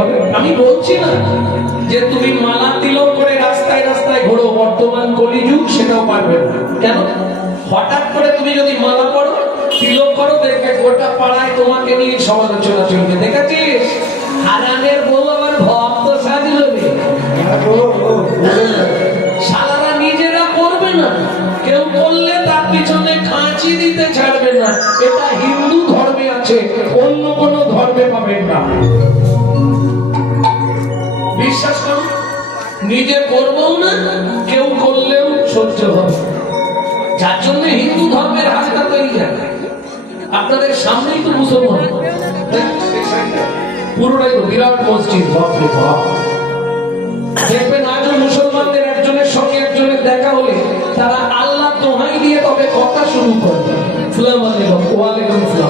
হবে। আমি বলছি না যে তুমি মালা তিলক করে রাস্তায় রাস্তায় ঘোরো, বর্তমান কলিযুগ, সেটাও পারবে না। কেন? হঠাৎ করে তুমি যদি মালা পড়ো, তিলক করো, দেখবে গোটা পাড়ায় তোমাকে নিয়ে সমালোচনা চলবে। দেখেছিস হারানের বউ আবার ভক্ত সাজলো, সালারা নিজেরা করবে না, কেউ করলে তার পিছনে খাঁচি দিতে ছাড়বে না। এটা হিন্দু ধর্মে আছে, অন্য কোনো ধর্মে পাবেন না। বিশ্বাস করুন, নিজে করবো না, কেউ করলেও সহ্য হবে। যার জন্য হিন্দু ধর্মের হাতটা তৈরি যায়। আপনাদের সামনেই তো মুসলমান, পুরোটাই তো বিরাট মসজিদ, বাপরে বাপ। দেখবেন আজও মুসলমানদের একজনের সঙ্গে একজনের দেখা হলে তারা আল্লাহ দোহাই দিয়ে তবে কথা শুরু করে। আসসালামু আলাইকুম, ওয়া আলাইকুম আসসালাম।